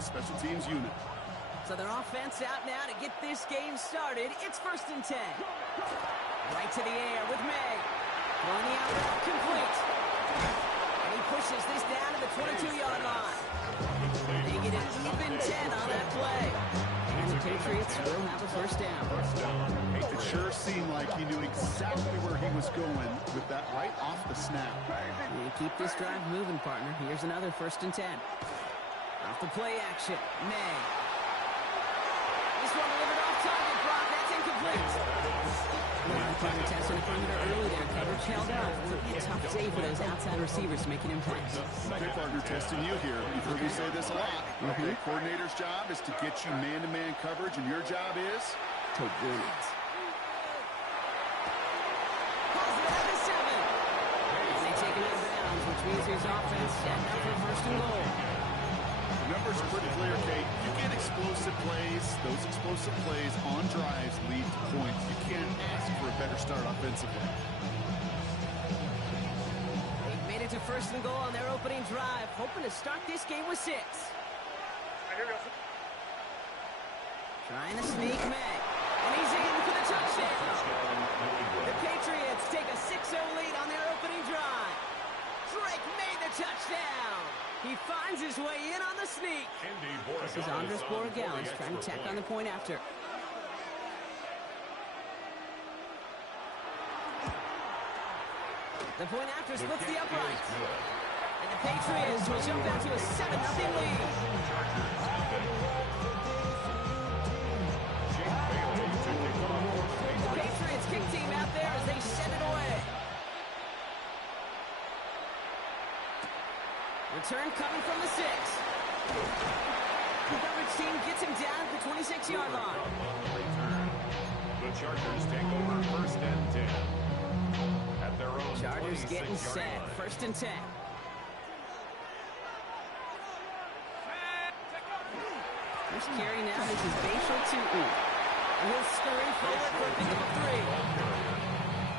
special teams unit. So their offense out now to get this game started. It's 1st and 10. Right to the air with May. On the out route, complete. And he pushes this down to the 22-yard line. They get an even 10 on that play. And the Patriots will have a first down. It sure seemed like he knew exactly where he was going with that right off the snap. And keep this drive moving, partner. Here's another 1st and 10. Off the play action, May. This one delivered off target, Brock. That's incomplete. Partner testing the perimeter early there. Coverage held up. It'll be a tough day for those outside receivers making impacts. Okay, partner, testing you here. You've heard me say this a lot. Okay, coordinator's job is to get you man-to-man coverage, and your job is to win it. Calls it at the 7. And they take him out of bounds, which means his offense setting up for 1st and goal. The numbers are pretty clear, Kate. You get explosive plays. Those explosive plays on drives lead to points. You can't ask for a better start offensively. They've made it to 1st and goal on their opening drive, hoping to start this game with 6. Trying to sneak May. And he's in for the touchdown. The Patriots take a 6-0 lead on their opening drive. Drake made the touchdown. He finds his way in on the sneak. This is Andres Borregales trying to tack on the point after. The point after splits the upright. And the Patriots will jump out to a 7-0 lead. The Patriots kick team out there as they send it away. Return coming from the 6. The coverage team gets him down at the 26-yard line. The Chargers take over 1st and 10. At their own Chargers getting set. line. 1st and 10. First carry now. This is Bashal Tutu. He'll scurry forward for a pick of 3.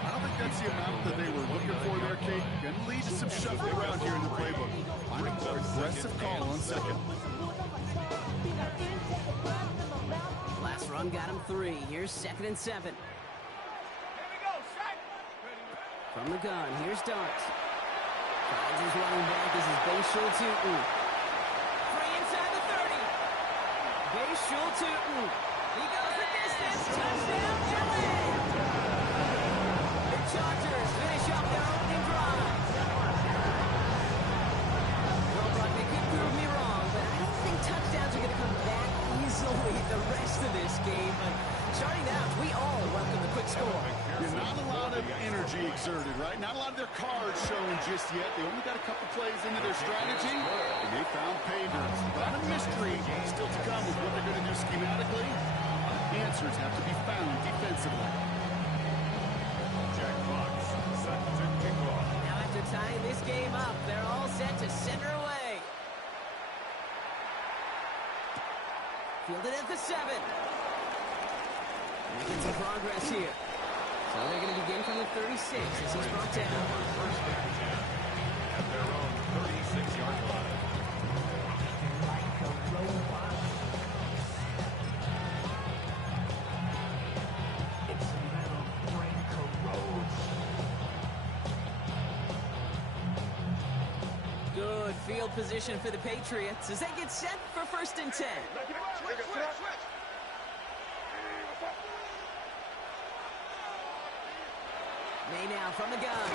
I don't think that's the amount that they were looking for there, Kate. Going to lead to some shuffle around here in the playbook. Find a more aggressive call on 2nd. Last run got him 3. Here's 2nd and 7. From the gun, here's Dart. Finds his running back. This is Bashal Tutu. 3 inside the 30. Bashal Tutu. He goes the distance. Touchdown, Philly! The Chargers finish off their opening drive. Well, Brock, they could prove me wrong, but I don't think touchdowns are going to come that easily the rest of this game. But starting out, we all welcome the quick score. Yeah, not a lot of energy exerted, right? Not a lot of their cards showing just yet. They only got a couple plays into their strategy, and they found pay dirt. A lot of mystery still to come with what they're going to do schematically. Answers have to be found defensively. Jack Fox set to kick off. Now after tying this game up, they're all set to center away. Fielded at the 7. Making some progress here. So they're going to begin from the 36 as he's brought down. 1st and 10. At their own 36-yard line. Good field position for the Patriots as they get set for 1st and 10. May now from the gun.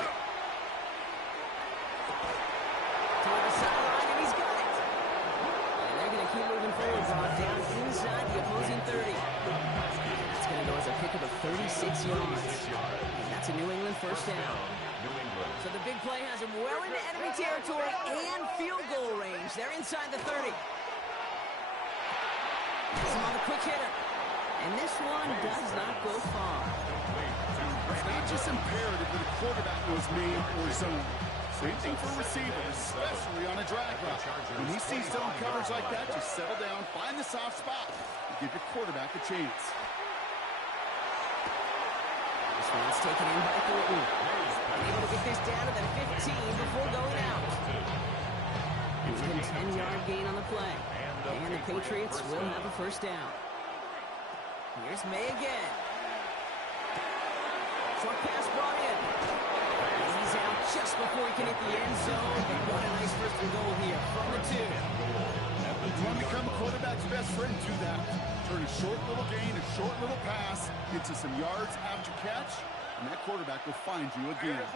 Toward the sideline, and he's got it. And they're going to keep moving forward, Brock, down inside the opposing 30. That's going to go as a pickup of 36 yards. That's a New England 1st down. So the big play has him well into enemy territory and field goal range. They're inside the 30. Gets him on the quick hitter. And this one does not go far. It's not just imperative that a quarterback knows man or zone. Same thing for receivers, especially on a drag route. When he sees zone coverage like that, just settle down, find the soft spot, and give your quarterback a chance. This one's taken in by Thornton. Able to get this down to the 15 before going out. He's got a 10-yard gain on the play. And the Patriots will have a first down. Here's May again. Short pass brought in. And he's out just before he can hit the end zone. And what a nice first and goal here from the 2. You want to become a quarterback's best friend, do that. Turn a short little gain, a short little pass into some yards after catch, and that quarterback will find you again.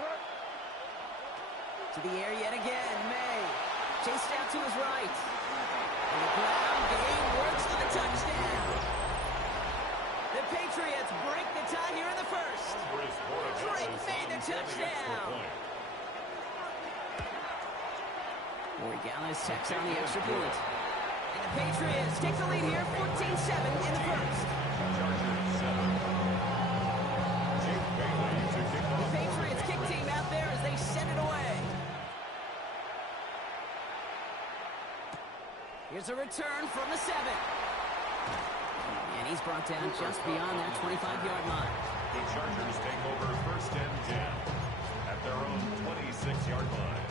To the air yet again, May. Chased out to his right. And the ground game works for the touchdown. The Patriots break the tie here in the first. Drake May, the touchdown. Borregales checks on the extra point. And the Patriots take the lead here, 14-7 in the first. The Patriots kick team out there as they send it away. Here's a return from the 7. And he's brought down just beyond that 25-yard line. The Chargers take over first and 10 at their own 26-yard line.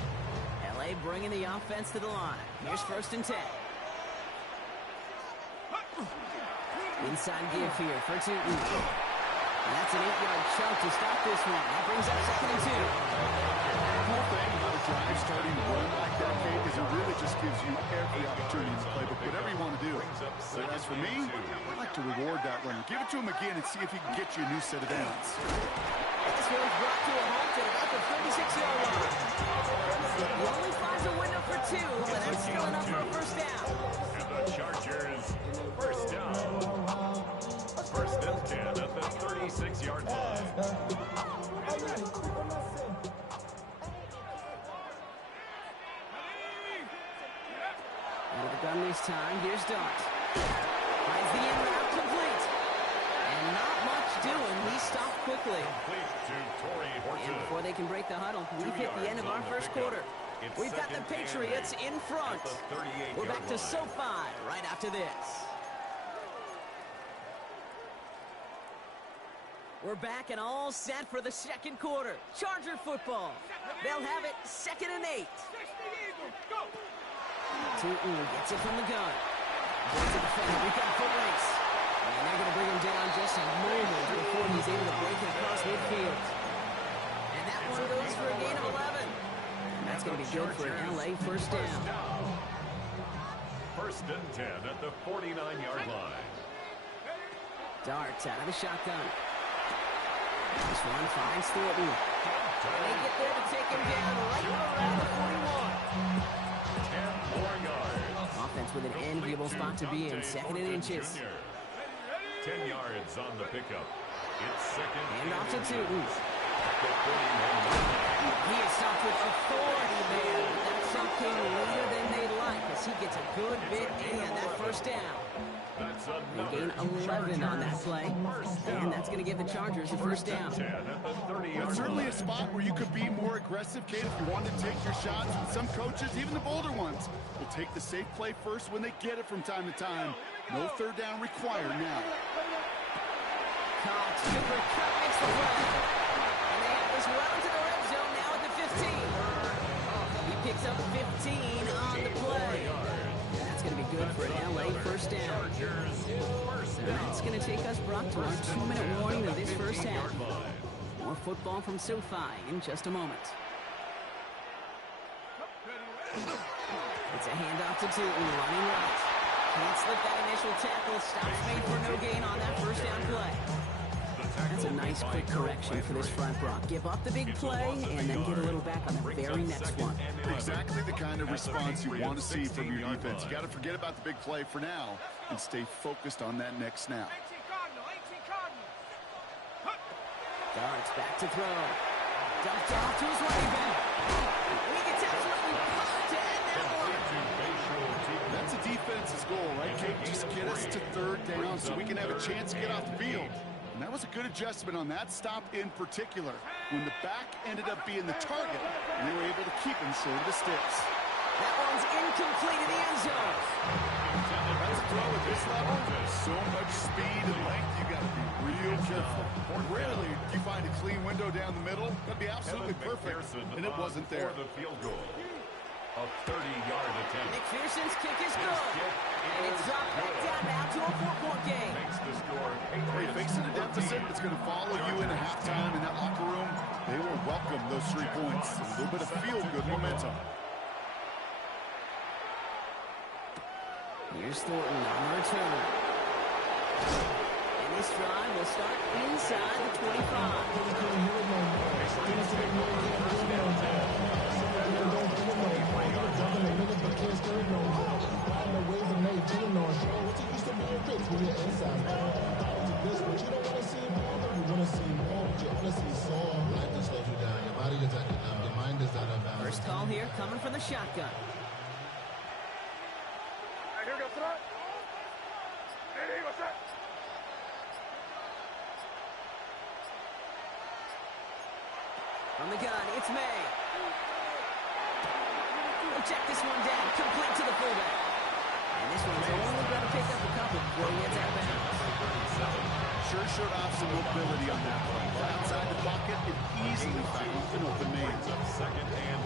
LA bringing the offense to the line. Here's first and 10. Inside give here for Tootin. And that's an 8-yard chunk to stop this one. That brings up second and 2. The cool thing about a drive starting to run like that, Kate, is it really just gives you every opportunity to play, but whatever you want to do. But as for me, I like to reward that runner. Give it to him again and see if he can get you a new set of downs. This one's brought to a halt at about the 36-yard line. He only finds a window for 2, but that's still enough for a first down. And the Chargers, first down. First and 10 at the 36-yard line. Out of the gun this time, here's Dart. Finds the in route complete. And not much doing. He stopped quickly. Complete to Torrey Horton. And before they can break the huddle, we've hit the end of our first quarter. We've got the Patriots in front. We're back to SoFi right after this. We're back and all set for the second quarter. Charger football. They'll have it second and 8. Tootin gets it from the gun. Brings it defender. We've got a foot race. And they're going to bring him down just a moment before he's able to break it across midfield. And that one goes for a gain of 11. And that's going to be good for an LA first down. First and 10 at the 49-yard line. Darts out of the shotgun. This one finds Thornton. And they get there to take him down right around the 41. 10 more yards. Offense with an enviable spot to be in, second and inches. 10 yards on the pickup. It's second And off to Tootin. at the 41. He is stopped with authority there. That shot came later than they'd like as he gets a good bit in that first down. That's They gain 11 on that play. And that's going to give the Chargers a first down. 10 at the 30-yard It's certainly line. a spot where you could be more aggressive, Kate, if you wanted to take your shots. Some coaches, even the bolder ones, will take the safe play first when they get it from time to time. No third down required now. Caught. Cooper Kupp makes the play. And they have this well into the red zone now at the 15. He picks up 15 on the play. That's going to be good for an LA first down. So that's going to take us, Brock, to our 2-minute warning of this first half. More football from SoFi in just a moment. It's a handoff to Tootin, running right. Can't slip that initial tackle. Stops made for no gain on that first down play. That's a nice quick correction for this front, Brock. Give up the big play and then get a little back on the very next one. Exactly the kind of response you want to see from your defense. You got to forget about the big play for now and stay focused on that next snap. Darts back to throw. Dumped off to his running back. He gets absolutely pumped to end that one. That's a defense's goal, right, Kate? Just get us to third down so we can have a chance to get off the field. And that was a good adjustment on that stop in particular, when the back ended up being the target, and they were able to keep him short of the sticks. That one's incomplete in the end zone. That's a throw at this level. So much speed and length, you got to be real careful. Rarely do you find a clean window down the middle. That'd be absolutely perfect, and it wasn't there. For the field goal. A 30-yard attempt. McPherson's kick is good. Kick And it's dropped back down now to a 4-point game. Makes the score Hey, facing a deficit, it's going to follow you into halftime in that locker room. They will welcome those 3 points. A little bit of feel-good momentum. Here's Thornton on the return. And this drive will start inside the 25. First call here coming from the shotgun. From the gun, it's May. He'll check this one down, complete to the fullback. And this one's only going to pick up a couple before he gets out of bounds. Sure showed off some mobility on that play. Outside the pocket, it easily found an open man. second and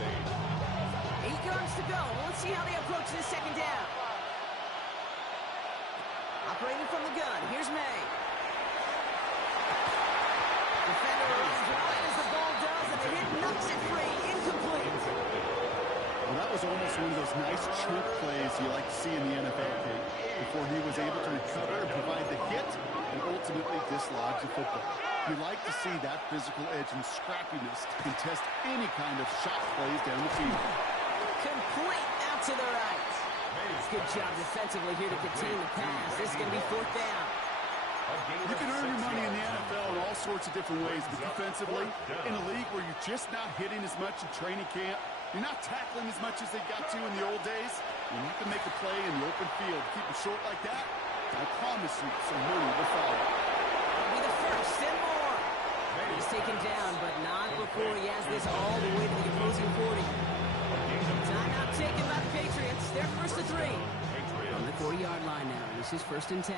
8. 8 yards to go. Let's see how they approach this second down. Operating from the gun, here's May. Defender runs right as the ball does, and the hit knocks it free. Incomplete. Well, that was almost one of those nice choke plays you like to see in the NFL, Kate, before he was able to recover and provide the hit and ultimately dislodge the football. You like to see that physical edge and scrappiness to contest any kind of shot plays down the field. Complete out to the right. Good job defensively here to contain the pass. This is going to be 4th down. You can earn your money in the NFL in all sorts of different ways, but defensively, in a league where you're just not hitting as much in training camp, you're not tackling as much as they got to in the old days, when you can make a play in the open field, keep it short like that, I promise you some money will follow. It'll be the first and more. He's taken down, but not before he has this all the way to the opposing 40. Timeout taken by the Patriots. They're first to 3. From the 40-yard line now. This is 1st and 10.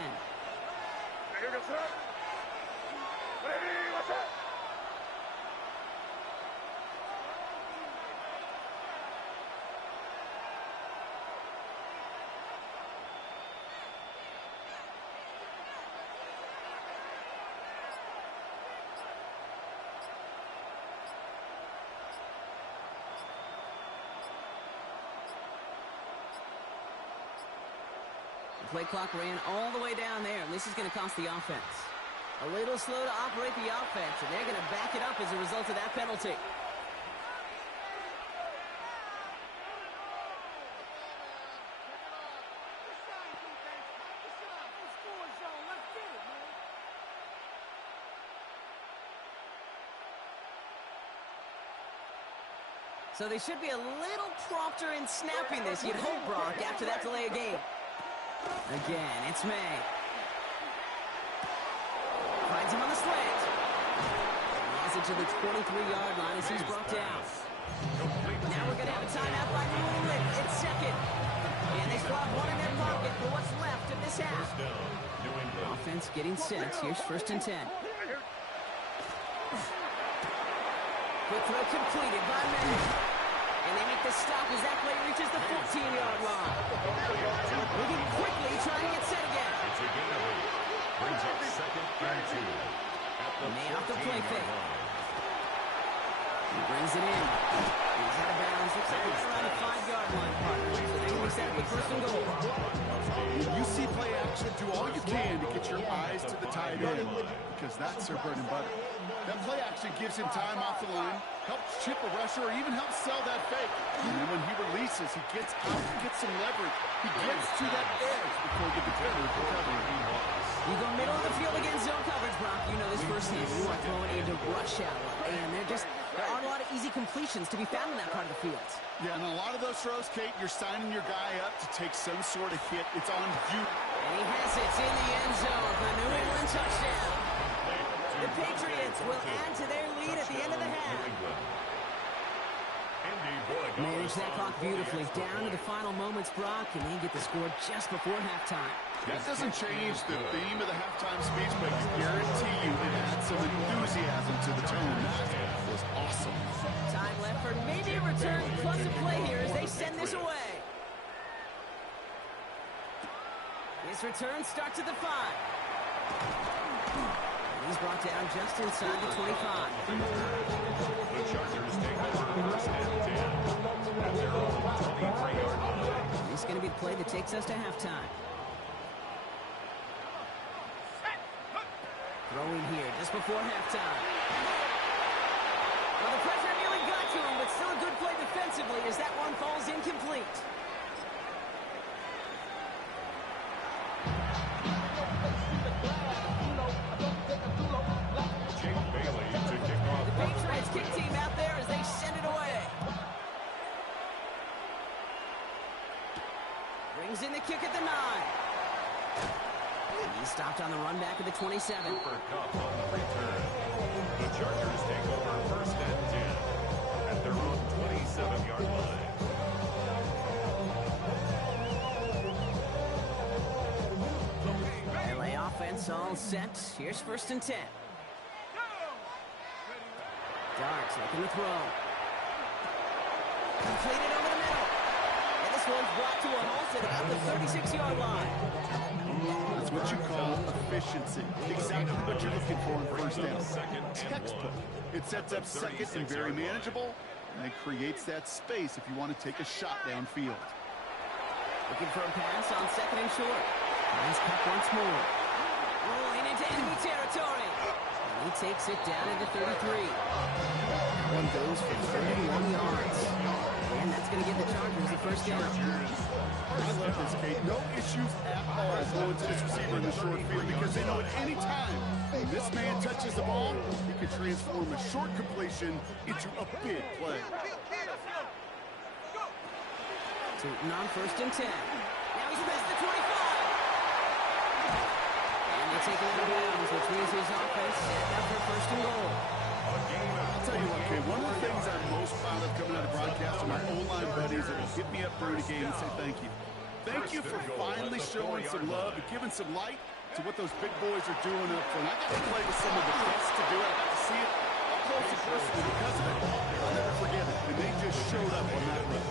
The play clock ran all the way down there, and this is going to cost the offense. A little slow to operate the offense, and they're going to back it up as a result of that penalty. So they should be a little prompter in snapping this, you'd hope, Brock, after that delay of game. Again, it's May. Finds him on the slant. He has it to the 23-yard line as he's brought down. Now we're going to have a timeout by New England. It's second. And they still have one in their pocket for what's left of this half. Offense getting set. Here's 1st and 10. Quick throw completed by May. And they make the stop as that play reaches the 14-yard line. Moving quickly, trying to get set again. Brings up 2nd and 2. May off the play fake. He brings it in. He's out of bounds. Looks like it's around the 5-yard line. So they're going to be set with 1st and goal. When you see play action, do all you can to get your eyes to the tight end, because that's their bread and butter. That play action gives him time off the line, helps chip a rusher, or even helps sell that fake. And then when he releases, he gets out, he gets some leverage. He gets to that edge before the defender recovers. You go middle of the field against zone coverage, Brock. You know this firsthand. You are throwing into rush hour. And there aren't a lot of easy completions to be found in that part of the field. Yeah, and a lot of those throws, Kate, you're signing your guy up to take some sort of hit. It's on you. And he has it in the end zone for the New England touchdown. The Patriots will add to their lead at the end of the half. Manage that clock beautifully. Down to the final moments, Brock, and they get the score just before halftime. That doesn't change the theme of the halftime speech, but I guarantee you it adds some enthusiasm to the tone. That was awesome. Time left for maybe a return plus a play here as they send this away. This return starts at the 5. And he's brought down just inside the 25. The Chargers take over first and 10 at their own 23-yard line. This is going to be the play that takes us to halftime. Throwing here just before halftime. Well, the pressure nearly got to him, but still a good play defensively as that one falls incomplete. Jake Bailey to kick off. The Patriots kick team out there as they send it away. Brings in the kick at the 9. He's stopped on the run back at the 27. Cooper Kupp on the return. The Chargers take over first and 10 at their own 27-yard line. LA offense all set. Here's first and 10. Darks looking to throw. Completed over the middle. And this one's brought to a halt at about the 36-yard line. That's what you call efficiency. Exactly what you're looking for in first down. Textbook. It sets up second and very manageable, and it creates that space if you want to take a shot downfield. Looking for a pass on second and short. Finds Kupp once more. Rolling into enemy territory. And he takes it down at the 33. One goes for 31 yards. And that's going to give the Chargers the first down. I love this, Kate. No issues at all going to this receiver in the short field because they know at any time when this man touches the ball, he can transform a short completion into a big play. Tootin on first and 10. Now he's past the 25. And they take it out of bounds, which means his offense set up for first and goal. I'll tell you what, Kate, one of the things I'm most proud of coming out of broadcast are my O-line buddies that will hit me up during the game and say thank you. Thank you for finally showing some love and giving some light to what those big boys are doing up front. I got to play with some of the best to do it. I got to see it up close and personal because of it. I'll never forget it. And they just showed up on that run.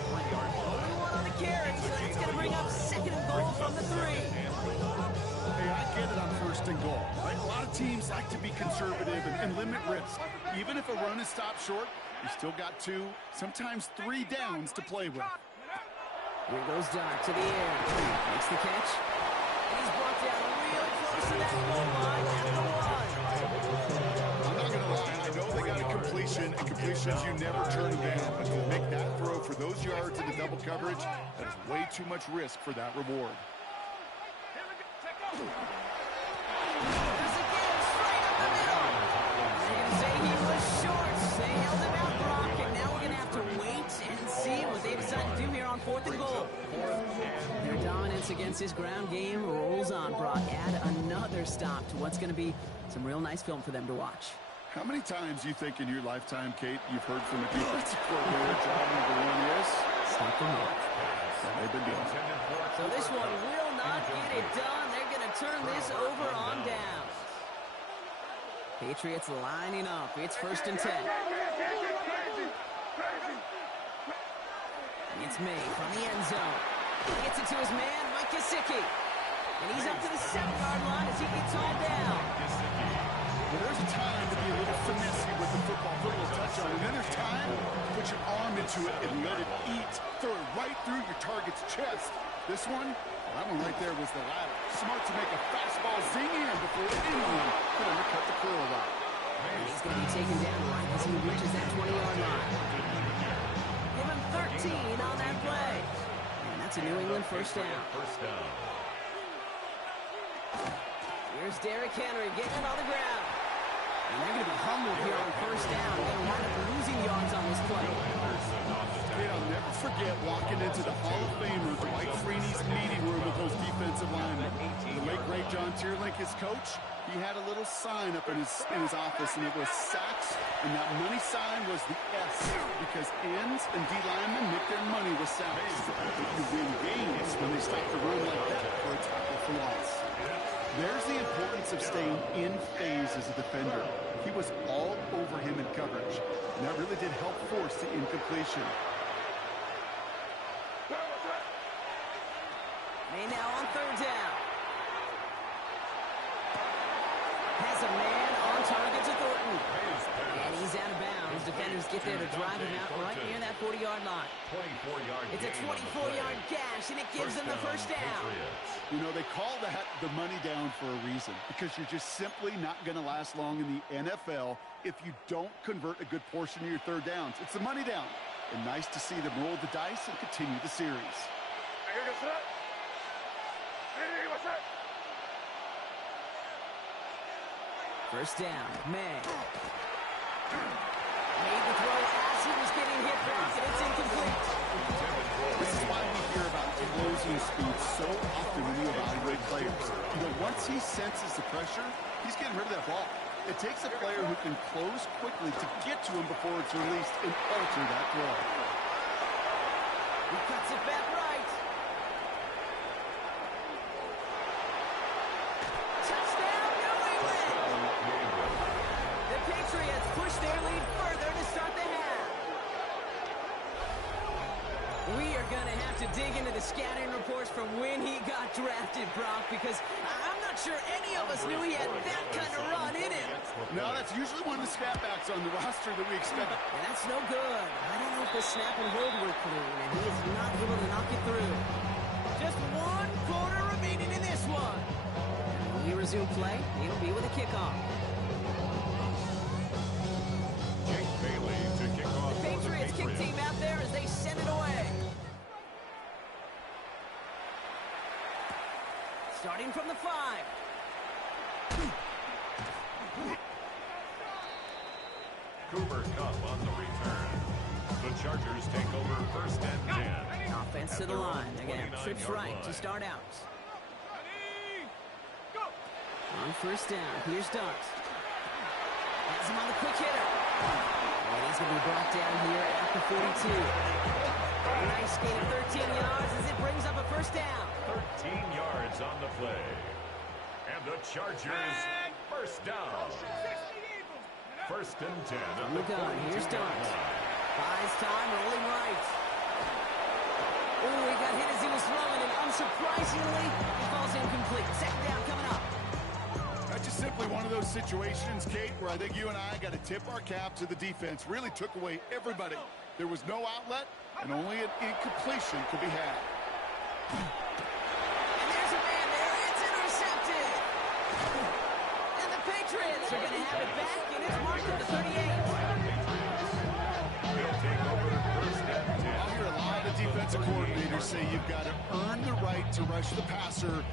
Only one on the carry, so that's going to bring up second and goal from the 3. Hey, I get it on first and goal. Right? A lot of teams like to be conservative and limit risk. Even if a run is stopped short, you still got 2, sometimes 3 downs to play with. Here goes Dart to the air. Makes the catch. And he's brought down real close to that goal line at the 1. I'm not going to lie. I know they got a completion, and completions you never turn down. But to make that throw for those yards in the double coverage, that is way too much risk for that reward. This again, straight up the middle. They're going to say he was short. They held him out, Brock, and now we're going to have to wait and see what they decide to do here on fourth and goal. Their dominance against this ground game rolls on, Brock. Add another stop to what's going to be some real nice film for them to watch. How many times do you think in your lifetime, Kate, you've heard from a defensive coordinator job number 1 is? Stop the move. They've been doing it. So this one will not get it done. They're going to turn this over on down. Patriots lining up. It's first and 10. It's May from the end zone. He gets it to his man, Mike Gesicki. And he's up to the 7-yard line as he gets all down. Well, there's a time to be a little finessey with the football, put a little touch on it. And then there's time to put your arm into it and let it eat. Throw it right through your target's chest. This one, that one right there was the latter. Smart to make a fastball zing in before anyone could undercut the curl route. And he's going to be taken down right as he reaches that 20-yard line. Give him 13 on that play. And that's a New England first down. Here's Derrick Henry getting it on the ground. And they're going to be humbled here on first down. They're going to wind up losing yards on this play. Hey, I'll never forget walking into the Hall of Famer, Dwight Freeney's meeting room with those defensive linemen. The late, great John Tierlink, his coach, he had a little sign up in his office, and it was sacks, and that money sign was the S, because ends and D linemen make their money with sacks. You win games when they stop the run like that for a tackle for loss. There's the importance of staying in phase as a defender. He was all over him in coverage, and that really did help force the incompletion. May now on third down. defenders get there to drive him out right near that 40-yard line. 24-yard It's a 24-yard gash, and it gives them the first down. You know, they call that the money down for a reason, because you're just simply not going to last long in the NFL if you don't convert a good portion of your third downs. It's the money down. And nice to see them roll the dice and continue the series. First down, May. Made the throw as he was getting hit, Brock, and it's incomplete. This is why we hear about closing speed so often when you evaluate players. You know, once he senses the pressure, he's getting rid of that ball. It takes a player who can close quickly to get to him before it's released and alter that throw. He cuts it back right. Touchdown, New England! The Patriots push their lead further to start the half. We are going to have to dig into the scouting reports from when he got drafted, Brock, because I'm not sure any of us knew he had that kind of run in him. No, that's usually one of the snapbacks on the roster that we expect. And that's no good. I don't know if the snap and hold were clean, and he is not able to knock it through. Just 1 quarter remaining in this one. And when we resume play, he'll be with a kickoff. Jake Bailey to kick off. The Patriots kick team out there as they send it away. Starting from the 5. Cooper Kupp on the return. The Chargers take over first and 10. Offense to the line. They're going to have trips right to start out. On first down, here's Dart. Has him on the quick hitter. And he's going to be brought down here at the 42. Nice gain of 13 yards as it brings up a first down. 13 yards on the play. And the Chargers first down. First and 10. Look on, here's Dart. Buys time, rolling right. Oh, he got hit as he was throwing, and unsurprisingly, he falls incomplete. Second down coming up. That's just simply one of those situations, Kate, where I think you and I got to tip our cap to the defense. Really took away everybody. There was no outlet, and only an incompletion could be had. And there's a man there. It's intercepted. And the Patriots are going to have it back, and it's marked at the 38. He'll take over first and 10. I'll hear a lot of defensive coordinators say you've got to earn the right to rush the passer.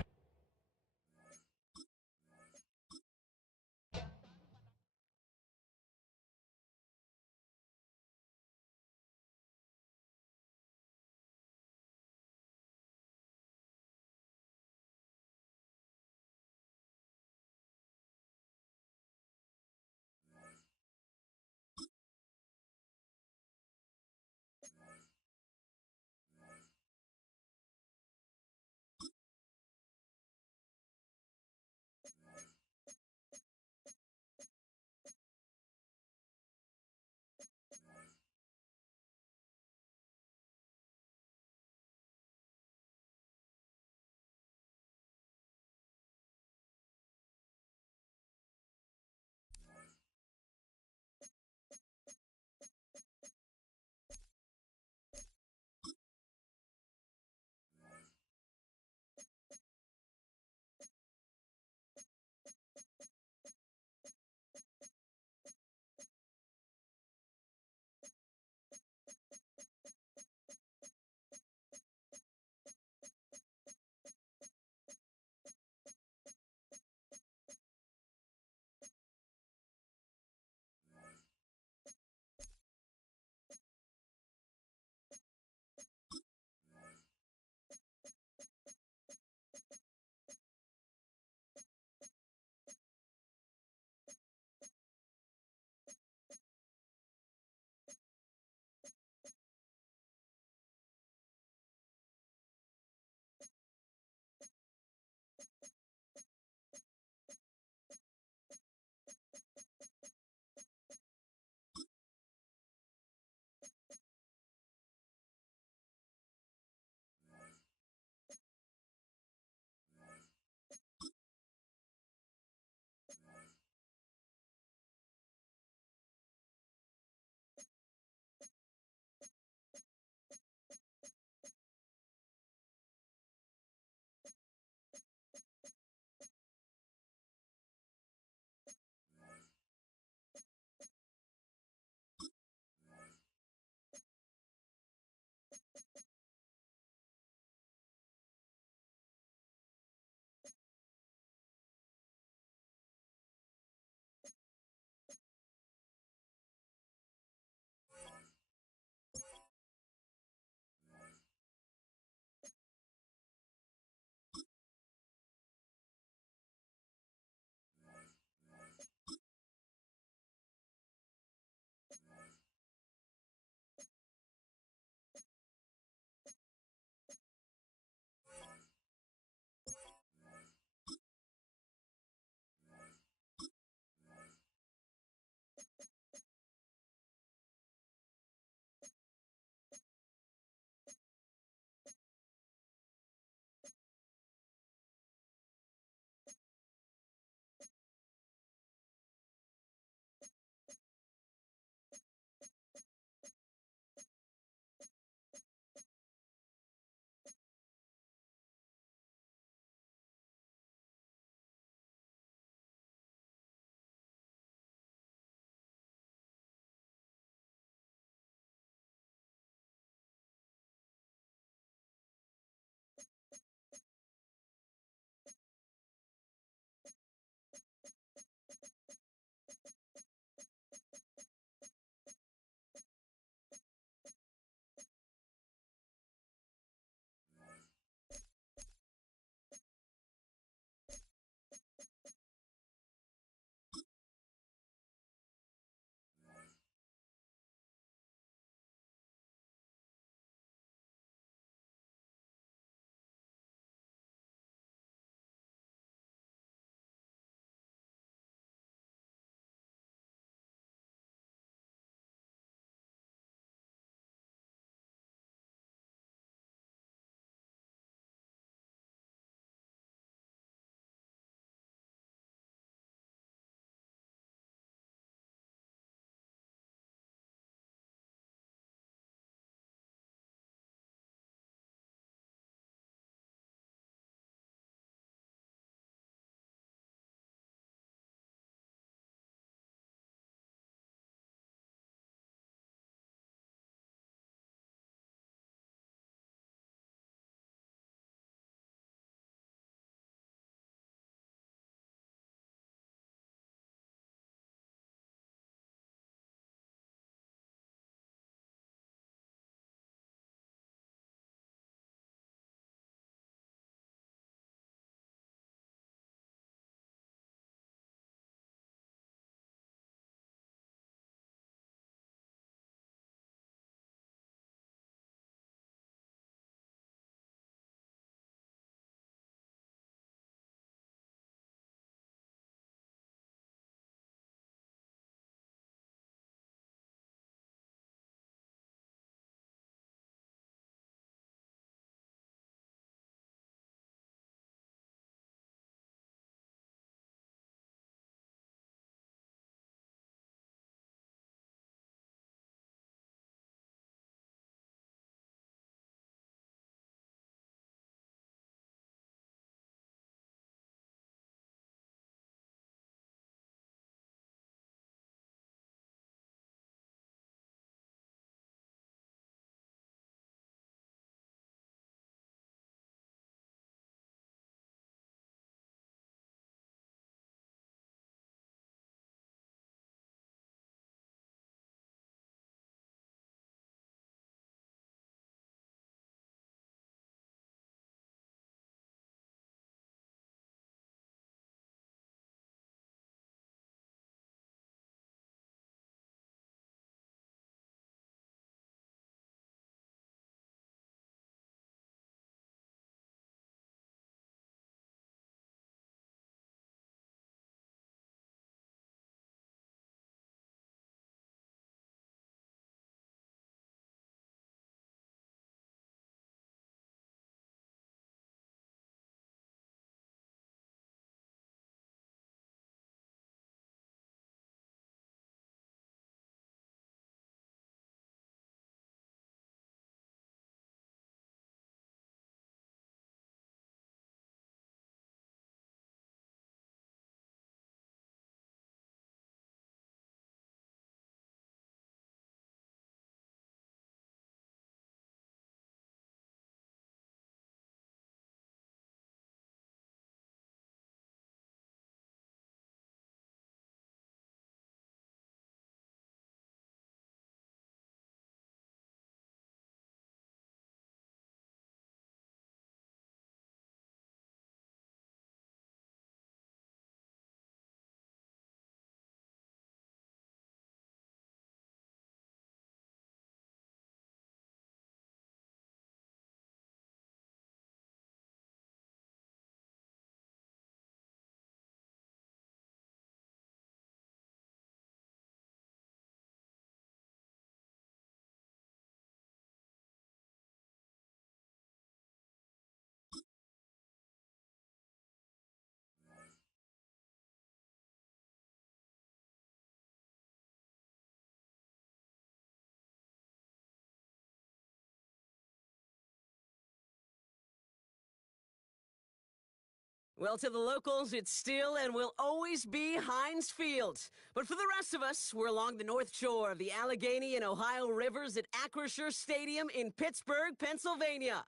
Well, to the locals, it's still and will always be Heinz Field. But for the rest of us, we're along the north shore of the Allegheny and Ohio rivers at Acrisure Stadium in Pittsburgh, Pennsylvania.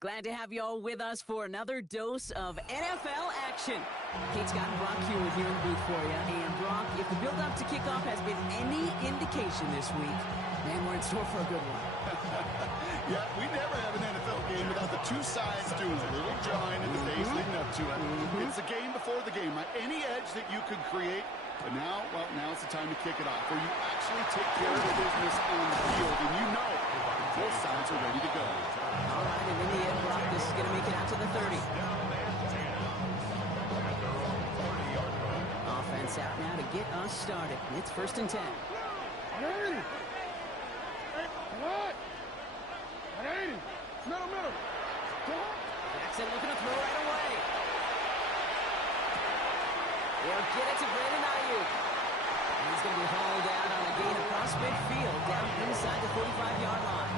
Glad to have you all with us for another dose of NFL action. Kate Scott and Brock Hewitt here in the booth for you. And Brock, if the build-up to kickoff has been any indication this week, man, we're in store for a good one. Yeah, we never have an NFL game without the two sides doing a little jawing in the days leading up to it. It's the game before the game, right? Any edge that you could create. But now, well, now's the time to kick it off, where you actually take care of the business on the field, and you know both sides are ready to go. All right, and in the end, Brock, this is going to make it out to the 30. Offense out now to get us started. It's 1st and 10. Middle. Jackson looking to throw right away. They'll get it to Brandon Ayuk. And he's going to be hauled out on a gain across midfield down inside the 45-yard line.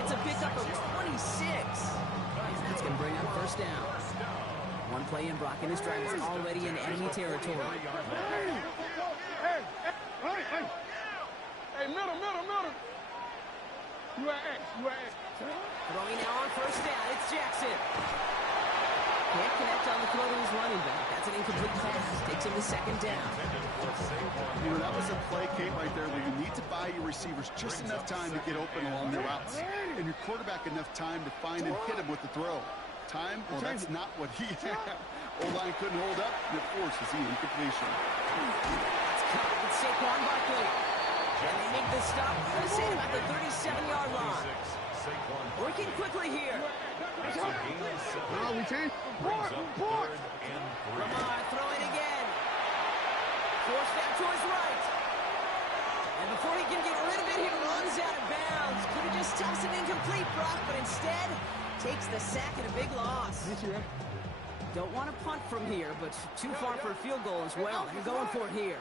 It's a pickup of 26. And that's going to bring up 1st down. One play in, Brock, and his drive is already in enemy territory. Hey, middle. You at X. Throwing now on 1st down, it's Jackson. Can't connect on the throw to his running back. That's an incomplete pass. Takes him to 2nd down. You know, that was a play, Kate, right there, where you need to buy your receivers just enough time to get open along their routes. And your quarterback enough time to find and hit him with the throw. Time? Well, that's not what he had. O-line couldn't hold up, and it forces the incompletion. It's caught with Saquon Barkley. And they make the stop, say about the 37-yard line. Working quickly here. We change. Lamar throwing again. Forced back to his right. And before he can get rid of it, he runs out of bounds. Could have just tossed it incomplete, Brock, but instead takes the sack and a big loss. Don't want to punt from here, but too far for a field goal as well. They're going for it here.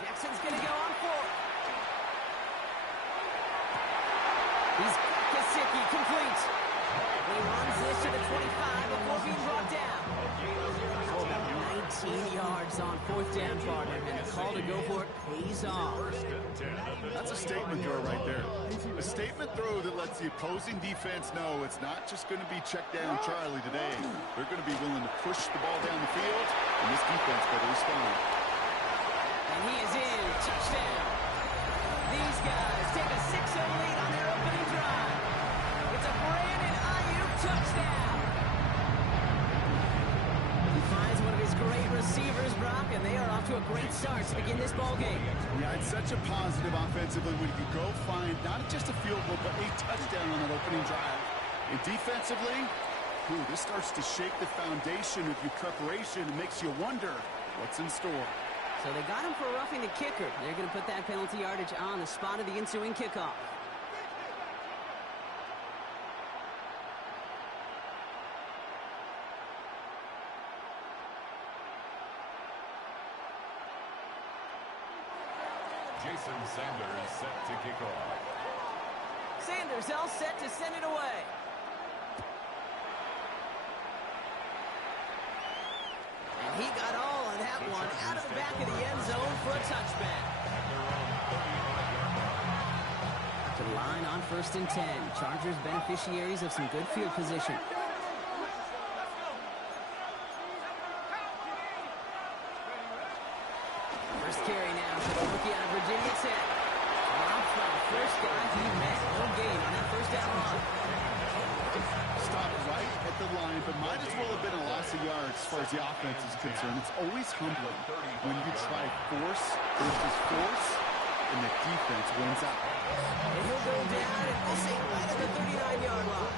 Jackson's going to go on 4th. He's Gesicki, complete. He runs this to the 25 before being brought down. How about 19 yards on 4th down, partner, and the call to go for it pays off. That's a statement throw right there. A statement throw that lets the opposing defense know it's not just going to be check down Charlie today. They're going to be willing to push the ball down the field, and this defense better respond. And he is in. Touchdown. These guys take a 6-0 lead on their opening drive. It's a Brandon Ayuk touchdown. He finds one of his great receivers, Brock, and they are off to a great start to begin this ball game. Yeah, it's such a positive offensively when you go find not just a field goal, but a touchdown on that opening drive. And defensively, this starts to shake the foundation of your preparation and makes you wonder what's in store. So they got him for roughing the kicker. They're going to put that penalty yardage on the spot of the ensuing kickoff. Jason Sanders set to kick off. Sanders all set to send it away. And he got all of that one out of the back of the end zone for a touchback. To the line on 1st and 10. Chargers beneficiaries of some good field position. First carry now for the rookie out of Virginia Tech. Robbed by the first guy he met. No gain on that 1st down run. Stopped right at the line, but might as well have been a loss of yards as far as the offense is concerned. It's always humbling when you try force versus force, and the defense wins out. And he'll go down and we'll say right at the 39-yard line.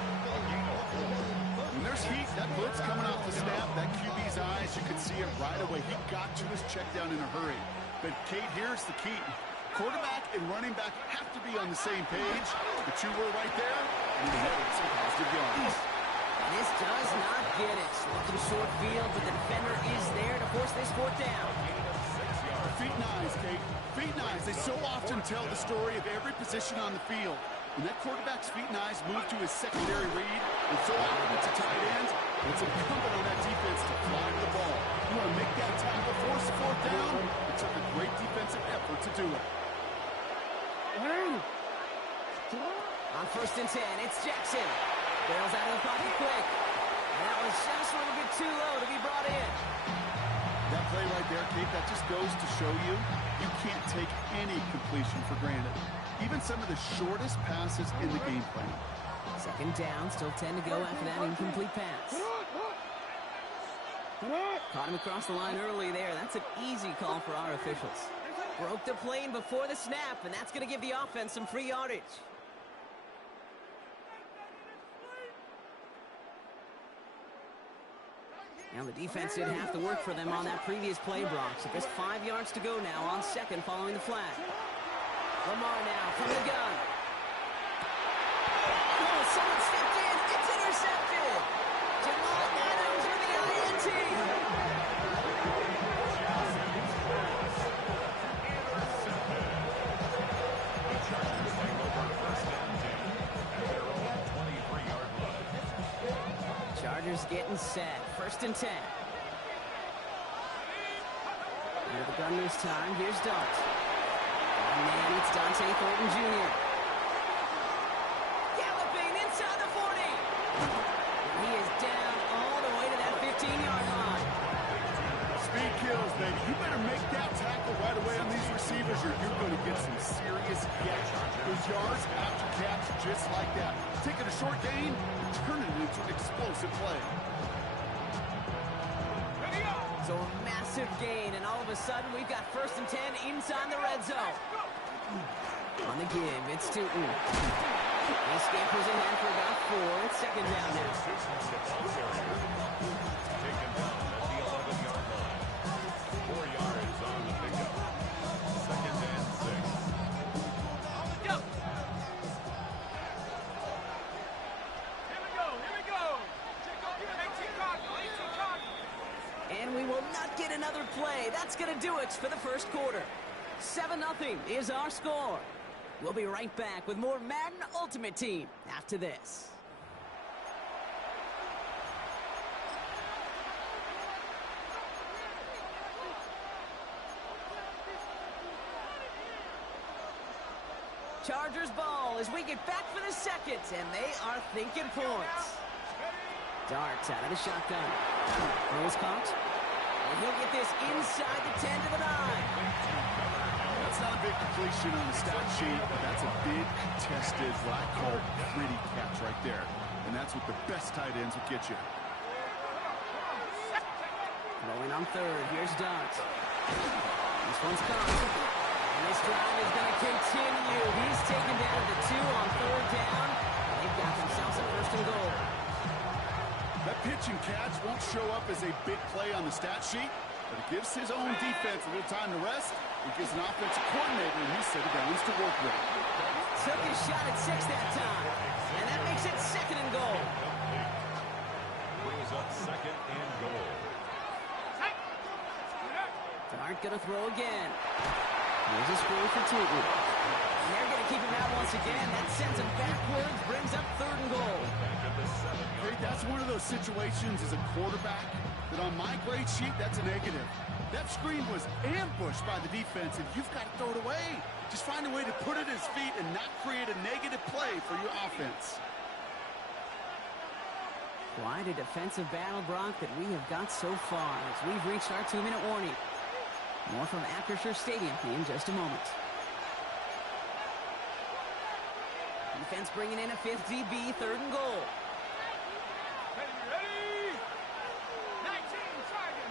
When there's heat, that blitz coming off the snap, that QB's eyes, you could see it right away. He got to his check down in a hurry. But, Kate, here's the key. Quarterback and running back have to be on the same page. The two were right there, and he had some positive yards. And this does not get it. Looking short field, but the defender is there to force this 4th down. Feet and eyes, Kate. Feet and eyes. They so often tell the story of every position on the field. When that quarterback's feet and eyes move to his secondary read, and so often it's a tight end, it's incumbent on that defense to fly to the ball. You want to make that tackle, force a fourth down. It took a great defensive effort to do it. On 1st and 10, it's Jackson. Bails out of the pocket quick. And that was just a little bit too low to be brought in. That play right there, Kate, that just goes to show you, you can't take any completion for granted. Even some of the shortest passes in the game plan. 2nd down, still 10 to go after that incomplete pass. Caught him across the line early there. That's an easy call for our officials. Broke the plane before the snap, and that's going to give the offense some free yardage. Now the defense did have to work for them on that previous play, Brock. So just 5 yards to go now on 2nd following the flag. Lamar now from the gun. Oh, someone stepped in. It's intercepted. Jamal Adams with the INT. Chargers getting set. 1st and 10. Out of the gun this time. Here's Dart. Oh, man, it's Dante Thornton Jr. Galloping inside the 40. And he is down all the way to that 15-yard line. Speed kills, baby. You better make that tackle right away on these receivers or you're going to get some serious gash. Those yards after catch just like that. Taking a short gain, turning it into an explosive play. So a massive gain, and all of a sudden we've got 1st and 10 inside the red zone. On the give, it's Tootin. He scampers ahead for about 4. It's 2nd down now. Taken down at the 11-yard line. 4 yards on the pickup. 2nd and 6. Go! Here we go. And we will not get another play. That's going to do it for the 1st quarter. 7-0 is our score. We'll be right back with more Madden Ultimate Team after this. Chargers ball as we get back for the 2nd, and they are thinking points. Dart out of the shotgun. Rolls caught. And he'll get this inside the 10 to the 9. That's not a big completion on the stat sheet, but that's a big contested, what I call gritty catch right there. And that's what the best tight ends will get you. Rolling on 3rd. Here's Dart. This one's caught. And this drive is going to continue. He's taken down to 2 on 3rd down. They've got themselves a 1st and goal. That pitch and catch won't show up as a big play on the stat sheet, but it gives his own defense a little time to rest. It gives an offensive coordinator a new set of downs to work with. Took his shot at 6 that time. And that makes it 2nd and goal. Brings up 2nd and goal. Dart going to throw again. Here's a screen for Tootin. And they're going to keep him out once again. That sends him backwards, brings up 3rd and goal. Hey, that's one of those situations as a quarterback that on my grade sheet, that's a negative. That screen was ambushed by the defense, and you've got to throw it away. Just find a way to put it at his feet and not create a negative play for your offense. Quite a defensive battle, Brock, that we have got so far as we've reached our 2-minute warning. More from Acrisure Stadium in just a moment. Defense bringing in a 5th DB, 3rd and goal. Ready? 19, Charger.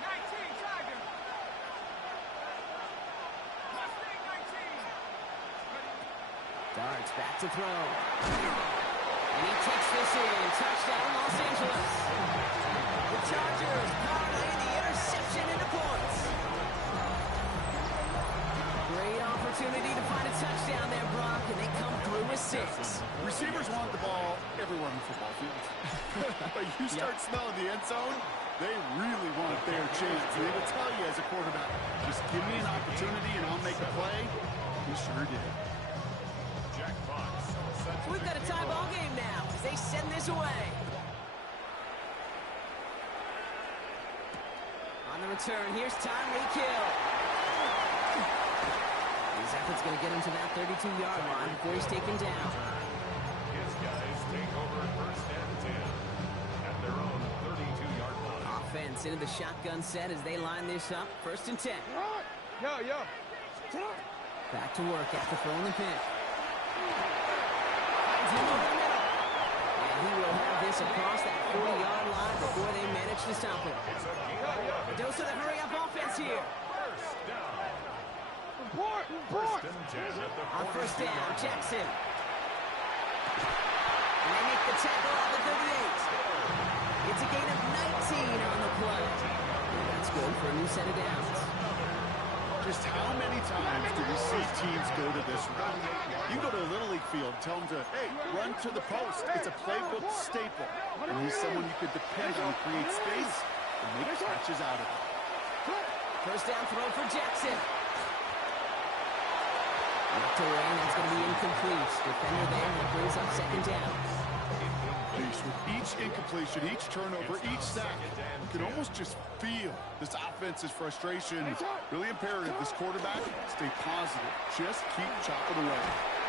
Mustang 19. Darts back to throw. And he takes this in. Touchdown, Los Angeles. The Chargers parlay the interception into points. Great opportunity to find a touchdown there, Brock, and they come through with 6. Receivers want the ball everywhere on the football field. But you start smelling the end zone, they really want a fair chance. And they will tell you as a quarterback, just give me an opportunity and I'll make a play. He sure did. Jack Fox set to We've got a tie ball game now as they send this away. On the return, here's Tyreek Hill. His effort's going to get him to that 32-yard line before he's taken down. His guys take over first and 10 at their own 32-yard line. Offense into the shotgun set as they line this up. First and 10. Yo. Back to work after throwing the pick. Finds him over the middle. And he will have this across that 40-yard line before they manage to stop him. A dose of the hurry-up offense here. First down. Report. First and 10 at the On first down, 42-yard line. Jackson. And they make the tackle at the 38. It's a gain of 19 on the play. And that's good for a new set of downs. Just how many times do we see teams go to this route? You go to a Little League field, tell them to, hey, run to the post. It's a playbook staple. And he's someone you could depend on to create space and make catches out of it. First down throw for Jackson. Knocked away, and that's going to be incomplete. Defender there, and it brings up second down. With each incompletion, each turnover, each sack, you can almost just feel this offense's frustration. Really imperative this quarterback stay positive. Just keep chopping away.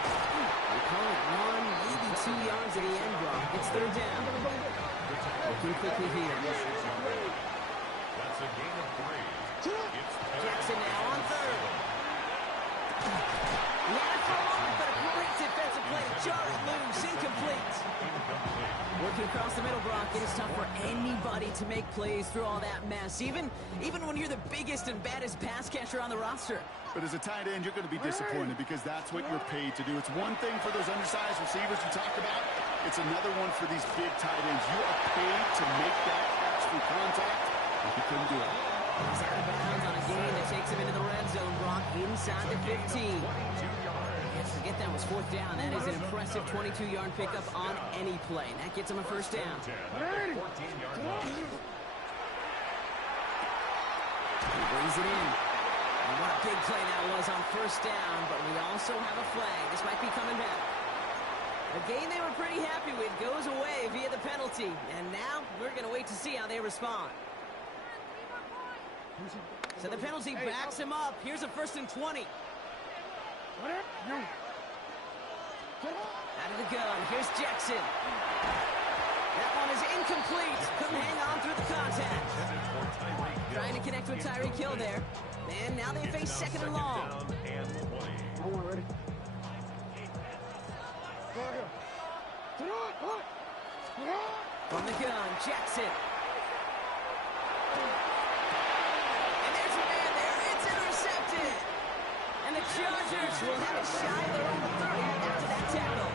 They call it 1, maybe 2 yards at the end block. It's third down. Looking quickly here. That's a gain of 3. It's Jackson now on third. He had it for a moment, but a great defensive play to jar it loose. Incomplete. Working across the middle, Brock, it is tough for anybody to make plays through all that mess, even when you're the biggest and baddest pass catcher on the roster. But as a tight end, you're going to be disappointed because that's what you're paid to do. It's one thing for those undersized receivers you talk about. It's another one for these big tight ends. You are paid to make that catch through contact, and you couldn't do it. He's out of bounds on a gain that takes him into the red zone, Brock, inside the 15. Forget that was fourth down. That is an impressive 22-yard pickup on any play. That gets him a first down. 14-yard line. He brings it in. And what a big play that was on first down, but we also have a flag. This might be coming back. A game they were pretty happy with goes away via the penalty. And now we're going to wait to see how they respond. So the penalty backs him up. Here's a first and 20. Out of the gun, here's Jackson. That one is incomplete. Couldn't hang on through the contact. Trying to connect with Tyreek Hill there. And now they face second and long. From the gun, Jackson. And there's a man there. It's intercepted. And the Chargers will have it shy of their own 30 after that tackle.